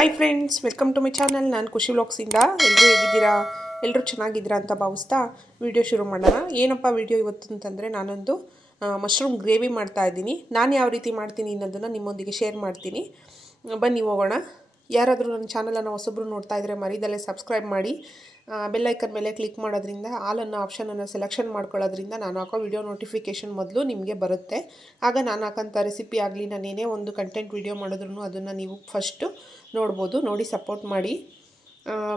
Hi friends welcome to my channel ನಾನು ಖುಷಿ ವ್ಲಾಗ್ಸಿಂದ ಎಲ್ಲರೂ ಹೇಗಿದ್ದೀರಾ? ಎಲ್ಲರೂ ಚೆನ್ನಾಗಿದ್ದೀರಾ ಅಂತ ಭಾವಿಸ್ತಾ ವಿಡಿಯೋ ಶುರು ಮಾಡೋಣ. ಏನಪ್ಪ ವಿಡಿಯೋ ಇವತ್ತು ಅಂತಂದರೆ ನಾನೊಂದು ಮಶ್ರೂಮ್ ಗ್ರೇವಿ ಮಾಡ್ತಾ ಇದ್ದೀನಿ. ನಾನು ಯಾವ ರೀತಿ ಮಾಡ್ತೀನಿ ಅನ್ನೋದನ್ನು ನಿಮ್ಮೊಂದಿಗೆ ಶೇರ್ ಮಾಡ್ತೀನಿ. ಬನ್ನಿ ಹೋಗೋಣ. ಯಾರಾದರೂ ನನ್ನ ಚಾನಲನ್ನು ಹೊಸಬ್ರು ನೋಡ್ತಾ ಇದ್ದರೆ ಮರಿದಲ್ಲೇ ಸಬ್ಸ್ಕ್ರೈಬ್ ಮಾಡಿ. ಬೆಲ್ಲೈಕನ್ ಮೇಲೆ ಕ್ಲಿಕ್ ಮಾಡೋದ್ರಿಂದ ಆಲ್ ಅನ್ನೋ ಆಪ್ಷನನ್ನು ಸೆಲೆಕ್ಷನ್ ಮಾಡ್ಕೊಳ್ಳೋದ್ರಿಂದ ನಾನು ಹಾಕೋ ವಿಡಿಯೋ ನೋಟಿಫಿಕೇಷನ್ ಮೊದಲು ನಿಮಗೆ ಬರುತ್ತೆ. ಆಗ ನಾನು ಹಾಕೋಂಥ ರೆಸಿಪಿ ಆಗಲಿ, ನಾನು ಏನೇ ಒಂದು ಕಂಟೆಂಟ್ ವಿಡಿಯೋ ಮಾಡಿದ್ರು ಅದನ್ನು ನೀವು ಫಸ್ಟು ನೋಡ್ಬೋದು. ನೋಡಿ ಸಪೋರ್ಟ್ ಮಾಡಿ.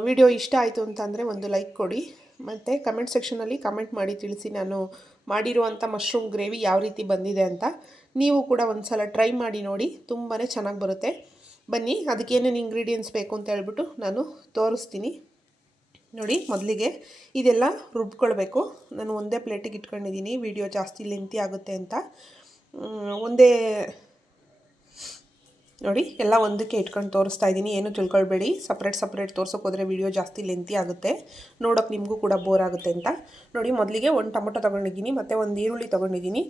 ವಿಡಿಯೋ ಇಷ್ಟ ಆಯಿತು ಅಂತಂದರೆ ಒಂದು ಲೈಕ್ ಕೊಡಿ. ಮತ್ತು ಕಮೆಂಟ್ ಸೆಕ್ಷನಲ್ಲಿ ಕಮೆಂಟ್ ಮಾಡಿ ತಿಳಿಸಿ ನಾನು ಮಾಡಿರುವಂಥ ಮಶ್ರೂಮ್ ಗ್ರೇವಿ ಯಾವ ರೀತಿ ಬಂದಿದೆ ಅಂತ. ನೀವು ಕೂಡ ಒಂದು ಸಲ ಟ್ರೈ ಮಾಡಿ ನೋಡಿ ತುಂಬಾ ಚೆನ್ನಾಗಿ ಬರುತ್ತೆ. ಬನ್ನಿ ಅದಕ್ಕೇನೇನು ಇಂಗ್ರೀಡಿಯೆಂಟ್ಸ್ ಬೇಕು ಅಂತ ಹೇಳ್ಬಿಟ್ಟು ನಾನು ತೋರಿಸ್ತೀನಿ. ನೋಡಿ, ಮೊದಲಿಗೆ ಇದೆಲ್ಲ ರುಬ್ಕೊಳ್ಬೇಕು. ನಾನು ಒಂದೇ ಪ್ಲೇಟಿಗೆ ಇಟ್ಕೊಂಡಿದ್ದೀನಿ. ವಿಡಿಯೋ ಜಾಸ್ತಿ ಲೆಂತಿ ಆಗುತ್ತೆ ಅಂತ. ಒಂದೇ ನೋಡಿ, ಎಲ್ಲ ಒಂದಕ್ಕೆ ಇಟ್ಕೊಂಡು ತೋರಿಸ್ತಾ ಇದ್ದೀನಿ. ಏನು ತಿಳ್ಕೊಳ್ಬೇಡಿ. ಸಪ್ರೇಟ್ ಸಪ್ರೇಟ್ ತೋರ್ಸೋಕೆ ಹೋದರೆ ವೀಡಿಯೋ ಜಾಸ್ತಿ ಲೆಂತಿ ಆಗುತ್ತೆ. ನೋಡೋಕೆ ನಿಮಗೂ ಕೂಡ ಬೋರ್ ಆಗುತ್ತೆ ಅಂತ. ನೋಡಿ, ಮೊದಲಿಗೆ ಒಂದು ಟೊಮೊಟೊ ತೊಗೊಂಡಿದ್ದೀನಿ, ಮತ್ತು ಒಂದು ಈರುಳ್ಳಿ ತೊಗೊಂಡಿದ್ದೀನಿ.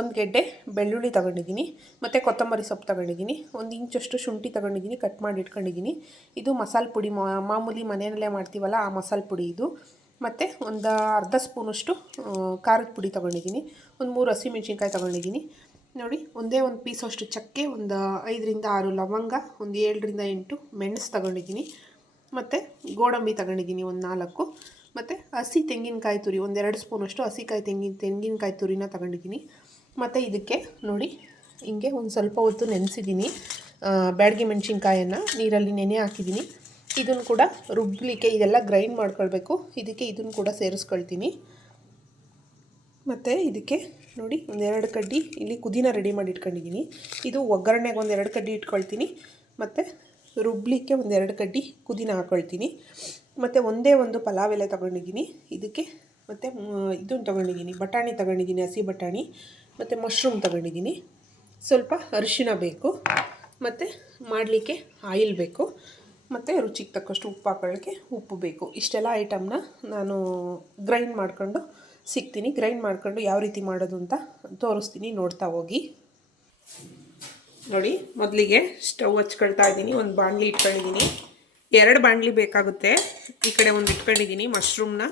ಒಂದು ಗೆಡ್ಡೆ ಬೆಳ್ಳುಳ್ಳಿ ತಗೊಂಡಿದ್ದೀನಿ, ಮತ್ತು ಕೊತ್ತಂಬರಿ ಸೊಪ್ಪು ತಗೊಂಡಿದ್ದೀನಿ, ಒಂದು ಇಂಚಷ್ಟು ಶುಂಠಿ ತಗೊಂಡಿದ್ದೀನಿ ಕಟ್ ಮಾಡಿ ಇಟ್ಕೊಂಡಿದ್ದೀನಿ. ಇದು ಮಸಾಲೆ ಪುಡಿ ಮಾಮೂಲಿ ಮನೆಯಲ್ಲೇ ಮಾಡ್ತೀವಲ್ಲ, ಆ ಮಸಾಲೆ ಪುಡಿ ಇದು. ಮತ್ತು ಒಂದು ಅರ್ಧ ಸ್ಪೂನಷ್ಟು ಖಾರದ ಪುಡಿ ತೊಗೊಂಡಿದ್ದೀನಿ, ಒಂದು ಮೂರು ಹಸಿಮೆಣ್ಸಿನ್ಕಾಯಿ ತೊಗೊಂಡಿದ್ದೀನಿ. ನೋಡಿ, ಒಂದೇ ಒಂದು ಪೀಸಷ್ಟು ಚಕ್ಕೆ, ಒಂದು ಐದರಿಂದ ಆರು ಲವಂಗ, ಒಂದು ಏಳರಿಂದ ಎಂಟು ಮೆಣಸು ತಗೊಂಡಿದ್ದೀನಿ. ಮತ್ತು ಗೋಡಂಬಿ ತಗೊಂಡಿದ್ದೀನಿ, ಒಂದು ನಾಲ್ಕು. ಮತ್ತು ಹಸಿ ತೆಂಗಿನಕಾಯಿ ತುರಿ, ಒಂದೆರಡು ಸ್ಪೂನಷ್ಟು ಹಸಿಕಾಯಿ ತೆಂಗಿನ ತೆಂಗಿನಕಾಯಿ ತುರಿನ ತಗೊಂಡಿದ್ದೀನಿ. ಮತ್ತು ಇದಕ್ಕೆ ನೋಡಿ, ಹಿಂಗೆ ಒಂದು ಸ್ವಲ್ಪ ಹೊತ್ತು ನೆನೆಸಿದ್ದೀನಿ ಬ್ಯಾಡಗಿ ಮೆಣಸಿನ್ಕಾಯನ್ನು ನೀರಲ್ಲಿ ನೆನೆ ಹಾಕಿದ್ದೀನಿ ಇದನ್ನು ಕೂಡ ರುಬ್ಬಲಿಕ್ಕೆ ಇದೆಲ್ಲ ಗ್ರೈಂಡ್ ಮಾಡ್ಕೊಳ್ಬೇಕು. ಇದಕ್ಕೆ ಇದನ್ನು ಕೂಡ ಸೇರಿಸ್ಕೊಳ್ತೀನಿ. ಮತ್ತು ಇದಕ್ಕೆ ನೋಡಿ, ಒಂದೆರಡು ಕಡ್ಡಿ ಇಲ್ಲಿ ಕುದಿನ ರೆಡಿ ಮಾಡಿ ಇಟ್ಕೊಂಡಿದ್ದೀನಿ ಇದು ಒಗ್ಗರಣೆಗೆ ಒಂದೆರಡು ಕಡ್ಡಿ ಇಟ್ಕೊಳ್ತೀನಿ. ಮತ್ತು ರುಬ್ಬಲಿಕ್ಕೆ ಒಂದೆರಡು ಕಡ್ಡಿ ಕುದಿನ ಹಾಕ್ಕೊಳ್ತೀನಿ ಮತ್ತು ಒಂದೇ ಒಂದು ಪಲಾವ್ ಎಲೆ ತೊಗೊಂಡಿದ್ದೀನಿ ಇದಕ್ಕೆ ಮತ್ತು ಇದನ್ನು ತೊಗೊಂಡಿದ್ದೀನಿ ಬಟಾಣಿ ತೊಗೊಂಡಿದ್ದೀನಿ ಹಸಿ ಬಟಾಣಿ. ಮತ್ತು ಮಶ್ರೂಮ್ ತಗೊಂಡಿದ್ದೀನಿ. ಸ್ವಲ್ಪ ಅರಿಶಿನ ಬೇಕು. ಮತ್ತು ಮಾಡಲಿಕ್ಕೆ ಆಯಿಲ್ ಬೇಕು. ಮತ್ತು ರುಚಿಗೆ ತಕ್ಕಷ್ಟು ಉಪ್ಪು ಹಾಕೊಳ್ಳೋಕ್ಕೆ ಉಪ್ಪು ಬೇಕು. ಇಷ್ಟೆಲ್ಲ ಐಟಮ್ನ ನಾನು ಗ್ರೈಂಡ್ ಮಾಡ್ಕೊಂಡು ಸಿಗ್ತೀನಿ. ಗ್ರೈಂಡ್ ಮಾಡ್ಕೊಂಡು ಯಾವ ರೀತಿ ಮಾಡೋದು ಅಂತ ತೋರಿಸ್ತೀನಿ. ನೋಡ್ತಾ ಹೋಗಿ. ನೋಡಿ, ಮೊದಲಿಗೆ ಸ್ಟವ್ ಹಚ್ಕೊಳ್ತಾ ಇದ್ದೀನಿ. ಒಂದು ಬಾಣಲಿ ಇಟ್ಕೊಂಡಿದ್ದೀನಿ. ಎರಡು ಬಾಣಲಿ ಬೇಕಾಗುತ್ತೆ. ಈ ಕಡೆ ಒಂದು ಇಟ್ಕೊಂಡಿದ್ದೀನಿ. ಮಶ್ರೂಮ್ನ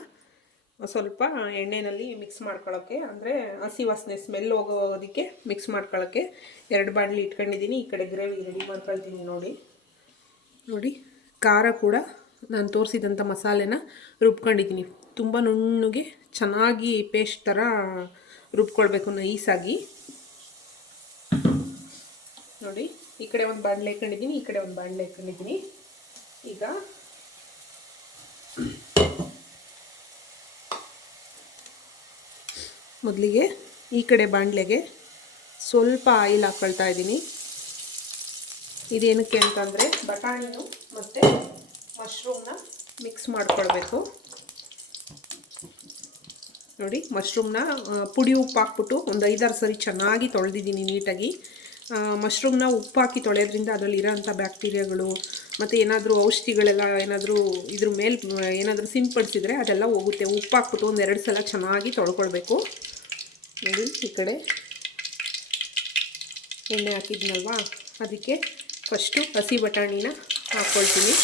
ಸ್ವಲ್ಪ ಎಣ್ಣೆಯಲ್ಲಿ ಮಿಕ್ಸ್ ಮಾಡ್ಕೊಳ್ಳೋಕ್ಕೆ ಅಂದರೆ ಹಸಿ ವಾಸನೆ ಸ್ಮೆಲ್ ಹೋಗೋದಕ್ಕೆ ಮಿಕ್ಸ್ ಮಾಡ್ಕೊಳ್ಳೋಕ್ಕೆ ಎರಡು ಬಾಣಲಿ ಇಟ್ಕೊಂಡಿದ್ದೀನಿ. ಈ ಕಡೆ ಗ್ರೇವಿ ರೆಡಿ ಮಾಡ್ಕೊಳ್ತೀನಿ ನೋಡಿ. ನೋಡಿ, ಖಾರ ಕೂಡ ನಾನು ತೋರಿಸಿದಂಥ ಮಸಾಲೆನ ರುಬ್ಕೊಂಡಿದ್ದೀನಿ. ತುಂಬ ನುಣ್ಣಗೆ ಚೆನ್ನಾಗಿ ಪೇಸ್ಟ್ ಥರ ರುಬ್ಕೊಳ್ಬೇಕು ನೈಸಾಗಿ. ನೋಡಿ, ಈ ಕಡೆ ಒಂದು ಬಾಣಲೆ ಇಟ್ಕೊಂಡಿದ್ದೀನಿ, ಈ ಕಡೆ ಒಂದು ಬಾಣಲೆ ಇಟ್ಕೊಂಡಿದ್ದೀನಿ. ಈಗ ಮೊದಲಿಗೆ ಈ ಕಡೆ ಬಾಣಲೆಗೆ ಸ್ವಲ್ಪ ಆಯಿಲ್ ಹಾಕ್ಕೊಳ್ತಾ ಇದ್ದೀನಿ. ಇದೇನಕ್ಕೆ ಅಂತಂದರೆ ಬಟಾಣಿನು ಮತ್ತು ಮಶ್ರೂಮ್ನ ಮಿಕ್ಸ್ ಮಾಡ್ಕೊಳ್ಬೇಕು. ನೋಡಿ, ಮಶ್ರೂಮ್ನ ಪುಡಿ ಉಪ್ಪು ಹಾಕ್ಬಿಟ್ಟು ಒಂದು ಐದಾರು ಸರಿ ಚೆನ್ನಾಗಿ ತೊಳೆದಿದ್ದೀನಿ ನೀಟಾಗಿ. ಮಶ್ರೂಮ್ನ ಉಪ್ಪು ಹಾಕಿ ತೊಳೆಯೋದ್ರಿಂದ ಅದರಲ್ಲಿ ಇರೋಂಥ ಬ್ಯಾಕ್ಟೀರಿಯಾಗಳು ಮತ್ತು ಏನಾದರೂ ಔಷಧಿಗಳೆಲ್ಲ ಏನಾದರೂ ಇದ್ರ ಮೇಲೆ, ಏನಾದರೂ ಸಿಂಪಡಿಸಿದರೆ ಅದೆಲ್ಲ ಹೋಗುತ್ತೆ. ಉಪ್ಪು ಹಾಕ್ಬಿಟ್ಟು ಎರಡು ಸಲ ಚೆನ್ನಾಗಿ ತೊಳ್ಕೊಳ್ಬೇಕು. ನೋಡಿ ಈ ಕಡೆ ಎಣ್ಣೆ ಹಾಕಿದ್ನಲ್ವಾ? ಅದಕ್ಕೆ ಫಸ್ಟು ಹಸಿ ಬಟಾಣಿನ ಹಾಕ್ಕೊಳ್ತೀನಿ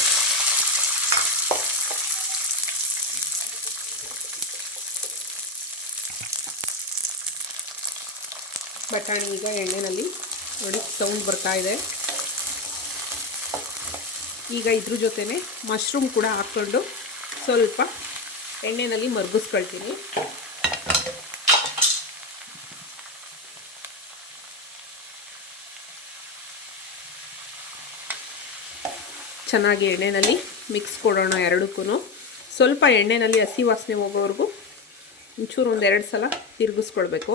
ಬಟಾಣಿ ಈಗ ಎಣ್ಣೆನಲ್ಲಿ ನೋಡಿ ಸೌಂಡ್ ಬರ್ತಾ ಇದೆ. ಈಗ ಇದ್ರ ಜೊತೆನೆ ಮಶ್ರೂಮ್ ಕೂಡ ಹಾಕ್ಕೊಂಡು ಸ್ವಲ್ಪ ಎಣ್ಣೆನಲ್ಲಿ ಮರ್ಗಿಸ್ಕೊಳ್ತೀನಿ. ಚೆನ್ನಾಗಿ ಎಣ್ಣೆಯಲ್ಲಿ ಮಿಕ್ಸ್ ಕೊಡೋಣ ಎರಡಕ್ಕೂ ಸ್ವಲ್ಪ ಎಣ್ಣೆಯಲ್ಲಿ ಹಸಿ ವಾಸನೆ ಹೋಗೋವರೆಗೂ ಒಂಚೂರು ಒಂದೆರಡು ಸಲ ತಿರುಗಿಸ್ಕೊಳ್ಬೇಕು.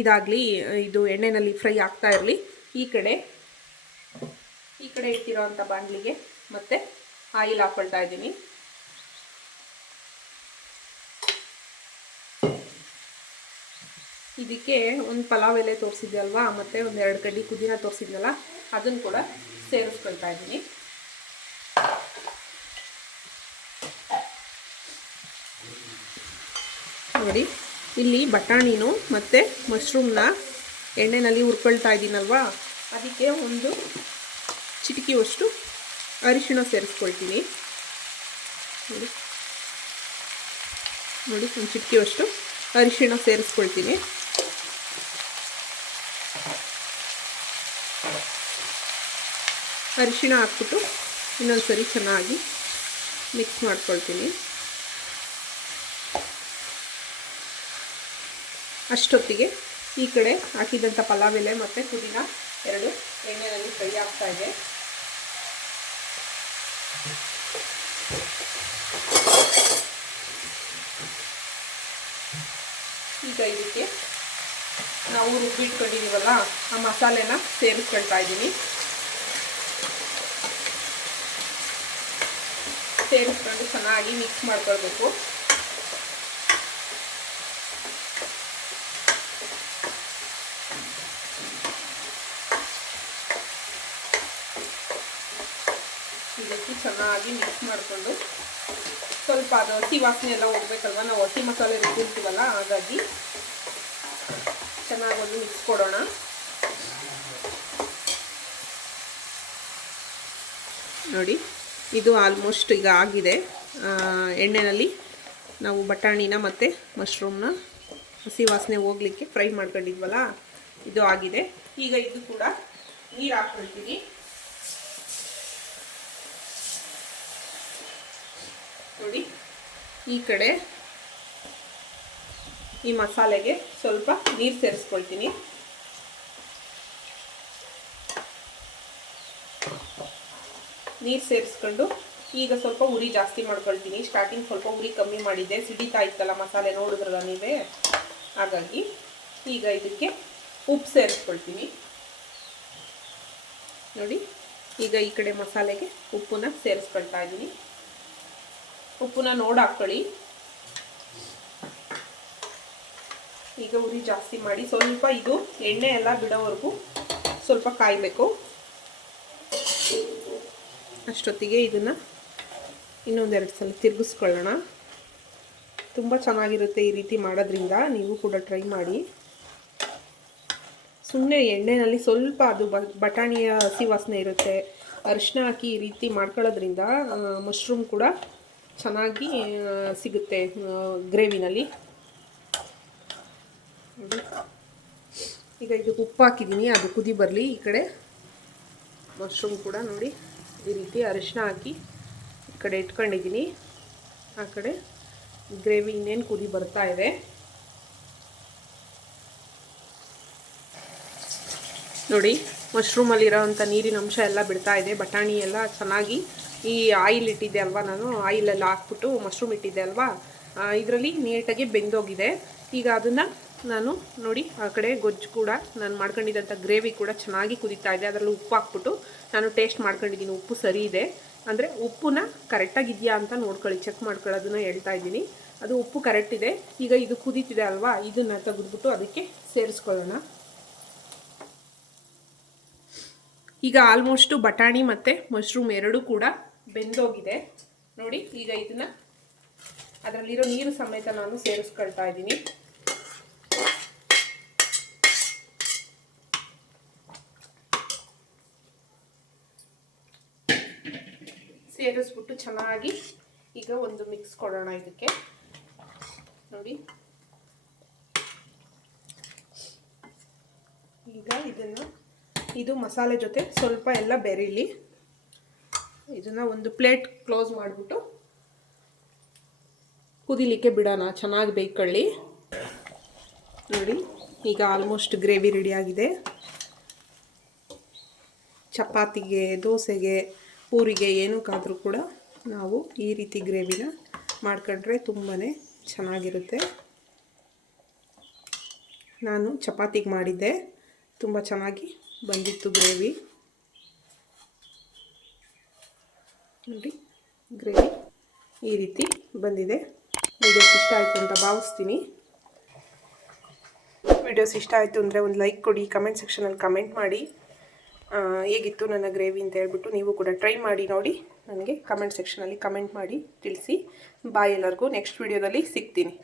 ಇದಾಗಲಿ, ಇದು ಎಣ್ಣೆಯಲ್ಲಿ ಫ್ರೈ ಆಗ್ತಾ ಇರಲಿ. ಈ ಕಡೆ ಈ ಕಡೆ ಇಟ್ಟಿರೋ ಅಂಥ ಬಾಣಲಿಗೆ ಮತ್ತೆ ಆಯಿಲ್ ಹಾಕ್ಕೊಳ್ತಾ ಇದ್ದೀನಿ. ಇದಕ್ಕೆ ಒಂದು ಪಲಾವ್ ಎಲೆ ತೋರಿಸಿದ್ದೆ ಅಲ್ವಾ? ಮತ್ತು ಒಂದು ಎರಡು ಕಡ್ಡಿ ಕುದಿನ ತೋರಿಸಿದ್ನಲ್ಲ ಅದನ್ನು ಕೂಡ ಸೇರಿಸ್ಕೊಳ್ತಾ ಇದ್ದೀನಿ. ನೋಡಿ, ಇಲ್ಲಿ ಬಟಾಣಿನು ಮತ್ತು ಮಶ್ರೂಮ್ನ ಎಣ್ಣೆಯಲ್ಲಿ ಹುರ್ಕೊಳ್ತಾ ಇದ್ದೀನಲ್ವಾ? ಅದಕ್ಕೆ ಒಂದು ಚಿಟಿಕಿಯಷ್ಟು ಅರಿಶಿಣ ಸೇರಿಸ್ಕೊಳ್ತೀನಿ. ನೋಡಿ. ನೋಡಿ, ಒಂದು ಚಿಟಿಕೆಯಷ್ಟು ಅರಿಶಿಣ ಸೇರಿಸ್ಕೊಳ್ತೀನಿ. ಅರಿಶಿಣ ಹಾಕ್ಬಿಟ್ಟು ಇನ್ನೊಂದು ಸರಿ ಚೆನ್ನಾಗಿ ಮಿಕ್ಸ್ ಮಾಡ್ಕೊಳ್ತೀನಿ. ಅಷ್ಟೊತ್ತಿಗೆ ಈ ಕಡೆ ಹಾಕಿದಂಥ ಪಲಾವ್ ಎಲೆ ಮತ್ತು ಪುದೀನ ಎರಡು ಎಣ್ಣೆಯಲ್ಲಿ ಫ್ರೈ ಆಗ್ತಾ ಇದೆ. ಈಗ ಇದಕ್ಕೆ ನಾವು ರುಬ್ಬಿಟ್ಕೊಂಡಿದ್ದೀವಲ್ಲ, ಆ ಮಸಾಲೆನ ಸೇರಿಸ್ಕೊಳ್ತಾ ಇದ್ದೀನಿ. ಸೇರಿಸ್ಕೊಂಡು ಚೆನ್ನಾಗಿ ಮಿಕ್ಸ್ ಮಾಡ್ಕೊಳ್ಬೇಕು. ಇದಕ್ಕೆ ಚೆನ್ನಾಗಿ ಮಿಕ್ಸ್ ಮಾಡಿಕೊಂಡು ಸ್ವಲ್ಪ ಅದು ಹಸಿ ವಾಸನೆ ಎಲ್ಲ ಹೋಗ್ಬೇಕಲ್ವ? ನಾವು ಹಸಿ ಮಸಾಲೆ ರುಬ್ಬಿರ್ತೀವಲ್ಲ ಹಾಗಾಗಿ ಚೆನ್ನಾಗಿ ಒಂದು ಮಿಕ್ಸ್ ಕೊಡೋಣ. ನೋಡಿ. ಇದು ಆಲ್ಮೋಸ್ಟ್ ಈಗ ಆಗಿದೆ. ಎಣ್ಣೆಯಲ್ಲಿ ನಾವು ಬಟಾಣಿನ ಮತ್ತು ಮಶ್ರೂಮ್ನ ಹಸಿ ವಾಸನೆ ಹೋಗ್ಲಿಕ್ಕೆ ಫ್ರೈ ಮಾಡ್ಕೊಂಡಿದ್ವಲ್ಲ, ಇದು ಆಗಿದೆ. ಈಗ ಇದು ಕೂಡ ನೀರು ಹಾಕ್ಕೊಳ್ತೀನಿ. ನೋಡಿ, ಈ ಕಡೆ ಈ ಮಸಾಲೆಗೆ ಸ್ವಲ್ಪ ನೀರು ಸೇರಿಸ್ಕೊಳ್ತೀನಿ. ನೀರು ಸೇರಿಸ್ಕೊಂಡು ಈಗ ಸ್ವಲ್ಪ ಉರಿ ಜಾಸ್ತಿ ಮಾಡ್ಕೊಳ್ತೀನಿ. ಸ್ಟಾರ್ಟಿಂಗ್ ಸ್ವಲ್ಪ ಉರಿ ಕಮ್ಮಿ ಮಾಡಿದ್ದೆ. ಸಿಡಿತಾ ಇತ್ತಲ್ಲ ಮಸಾಲೆ ನೋಡಿದ್ರಲ್ಲ ನೀವೇ? ಹಾಗಾಗಿ ಈಗ ಇದಕ್ಕೆ ಉಪ್ಪು ಸೇರಿಸ್ಕೊಳ್ತೀನಿ. ನೋಡಿ, ಈಗ ಈ ಕಡೆ ಮಸಾಲೆಗೆ ಉಪ್ಪನ್ನ ಸೇರಿಸ್ಕೊಳ್ತಾ ಇದ್ದೀನಿ. ಉಪ್ಪನ್ನ ನೋಡಿ ಹಾಕ್ಕೊಳ್ಳಿ ಈಗ ಉರಿ ಜಾಸ್ತಿ ಮಾಡಿ ಸ್ವಲ್ಪ ಇದು ಎಣ್ಣೆ ಎಲ್ಲ ಬಿಡೋವರೆಗೂ ಸ್ವಲ್ಪ ಕಾಯಬೇಕು. ಅಷ್ಟೊತ್ತಿಗೆ ಇದನ್ನು ಇನ್ನೊಂದೆರಡು ಸಲ ತಿರುಗಿಸ್ಕೊಳ್ಳೋಣ. ತುಂಬ ಚೆನ್ನಾಗಿರುತ್ತೆ ಈ ರೀತಿ ಮಾಡೋದ್ರಿಂದ. ನೀವು ಕೂಡ ಟ್ರೈ ಮಾಡಿ. ಸುಮ್ಮನೆ ಎಣ್ಣೆಯಲ್ಲಿ ಸ್ವಲ್ಪ ಅದು ಬಟಾಣಿಯ ಹಸಿ ವಾಸನೆ ಇರುತ್ತೆ. ಅರಿಶಿನ ಹಾಕಿ ಈ ರೀತಿ ಮಾಡ್ಕೊಳ್ಳೋದ್ರಿಂದ ಮಶ್ರೂಮ್ ಕೂಡ ಚೆನ್ನಾಗಿ ಸಿಗುತ್ತೆ ಗ್ರೇವಿನಲ್ಲಿ. ಈಗ ಇದಕ್ಕೆ ಉಪ್ಪು ಹಾಕಿದ್ದೀನಿ. ಅದು ಕುದಿ ಬರಲಿ. ಈ ಕಡೆ ಮಶ್ರೂಮ್ ಕೂಡ ನೋಡಿ. ಈ ರೀತಿ ಅರಿಶಿನ ಹಾಕಿ ಈ ಕಡೆ ಇಟ್ಕೊಂಡಿದ್ದೀನಿ. ಆ ಕಡೆ ಗ್ರೇವಿ ಇನ್ನೇನು ಕುದಿ ಬರ್ತಾ ಇದೆ. ನೋಡಿ ಮಶ್ರೂಮಲ್ಲಿರೋವಂಥ ನೀರಿನ ಅಂಶ ಎಲ್ಲ ಬಿಡ್ತಾ ಇದೆ. ಬಟಾಣಿ ಎಲ್ಲ ಚೆನ್ನಾಗಿ ಈ ಆಯಿಲ್ ಇಟ್ಟಿದ್ದೆ ಅಲ್ವಾ ನಾನು? ಆಯಿಲೆಲ್ಲ ಹಾಕ್ಬಿಟ್ಟು ಮಶ್ರೂಮ್ ಇಟ್ಟಿದ್ದೆ ಅಲ್ವಾ? ಇದರಲ್ಲಿ ನೀಟಾಗಿ ಬೆಂದೋಗಿದೆ. ಈಗ ಅದನ್ನು ನಾನು ನೋಡಿ, ಆ ಕಡೆ ಗೊಜ್ಜು ಕೂಡ ನಾನು ಮಾಡ್ಕೊಂಡಿದ್ದಂಥ ಗ್ರೇವಿ ಕೂಡ ಚೆನ್ನಾಗಿ ಕುದೀತಾ ಇದೆ. ಅದರಲ್ಲಿ ಉಪ್ಪು ಹಾಕ್ಬಿಟ್ಟು ನಾನು ಟೇಸ್ಟ್ ಮಾಡ್ಕೊಂಡಿದ್ದೀನಿ. ಉಪ್ಪು ಸರಿ ಇದೆ. ಅಂದರೆ ಉಪ್ಪನ್ನ ಕರೆಕ್ಟಾಗಿದೆಯಾ ಅಂತ ನೋಡ್ಕೊಳ್ಳಿ. ಚೆಕ್ ಮಾಡ್ಕೊಳ್ಳೋದನ್ನ ಹೇಳ್ತಾ ಇದ್ದೀನಿ. ಅದು ಉಪ್ಪು ಕರೆಕ್ಟ್ ಇದೆ. ಈಗ ಇದು ಕುದೀತಿದೆ ಅಲ್ವಾ? ಇದನ್ನು ತೆಗೆದ್ಬಿಟ್ಟು ಅದಕ್ಕೆ ಸೇರಿಸ್ಕೊಳ್ಳೋಣ. ಈಗ ಆಲ್ಮೋಸ್ಟು ಬಟಾಣಿ ಮತ್ತು ಮಶ್ರೂಮ್ ಎರಡೂ ಕೂಡ ಬೆಂದೋಗಿದೆ. ನೋಡಿ, ಈಗ ಇದನ್ನು ಅದರಲ್ಲಿರೋ ನೀರು ಸಮೇತ ನಾನು ಸೇರಿಸ್ಕೊಳ್ತಾ ಇದ್ದೀನಿ. ಸೇರಿಸ್ಬಿಟ್ಟು ಚೆನ್ನಾಗಿ ಈಗ ಒಂದು ಮಿಕ್ಸ್ ಕೊಡೋಣ ಇದಕ್ಕೆ. ನೋಡಿ. ಈಗ ಇದನ್ನು, ಇದು ಮಸಾಲೆ ಜೊತೆ ಸ್ವಲ್ಪ ಎಲ್ಲ ಬೆರೀಲಿ. ಇದನ್ನು ಒಂದು ಪ್ಲೇಟ್ ಕ್ಲೋಸ್ ಮಾಡಿಬಿಟ್ಟು ಕುದಿಲಿಕ್ಕೆ ಬಿಡೋಣ, ಚೆನ್ನಾಗಿ ಬೇಯ್ಕೊಳ್ಳಿ. ನೋಡಿ, ಈಗ ಆಲ್ಮೋಸ್ಟ್ ಗ್ರೇವಿ ರೆಡಿಯಾಗಿದೆ ಚಪಾತಿಗೆ, ದೋಸೆಗೆ ಪೂರಿಗೆ ಏನಕ್ಕಾದರೂ ಕೂಡ ನಾವು ಈ ರೀತಿ ಗ್ರೇವಿನ ಮಾಡ್ಕೊಂಡ್ರೆ ತುಂಬಾ ಚೆನ್ನಾಗಿರುತ್ತೆ. ನಾನು ಚಪಾತಿಗೆ ಮಾಡಿದ್ದೆ. ತುಂಬ ಚೆನ್ನಾಗಿ ಬಂದಿತ್ತು ಗ್ರೇವಿ. ನೋಡಿ, ಗ್ರೇವಿ ಈ ರೀತಿ ಬಂದಿದೆ. ವಿಡಿಯೋಸ್ ಇಷ್ಟ ಆಯಿತು ಅಂತ ಭಾವಿಸ್ತೀನಿ. ವಿಡಿಯೋಸ್ ಇಷ್ಟ ಆಯಿತು ಅಂದರೆ ಒಂದು ಲೈಕ್ ಕೊಡಿ, ಕಮೆಂಟ್ ಸೆಕ್ಷನಲ್ಲಿ ಕಮೆಂಟ್ ಮಾಡಿ. ಹೇಗಿತ್ತು ನನ್ನ ಗ್ರೇವಿ ಅಂತ ಹೇಳ್ಬಿಟ್ಟು ನೀವು ಕೂಡ ಟ್ರೈ ಮಾಡಿ ನೋಡಿ. ನನಗೆ ಕಮೆಂಟ್ ಸೆಕ್ಷನಲ್ಲಿ ಕಮೆಂಟ್ ಮಾಡಿ ತಿಳಿಸಿ. ಬಾಯ್ ಎಲ್ಲರಿಗೂ. ನೆಕ್ಸ್ಟ್ ವಿಡಿಯೋದಲ್ಲಿ ಸಿಗ್ತೀನಿ.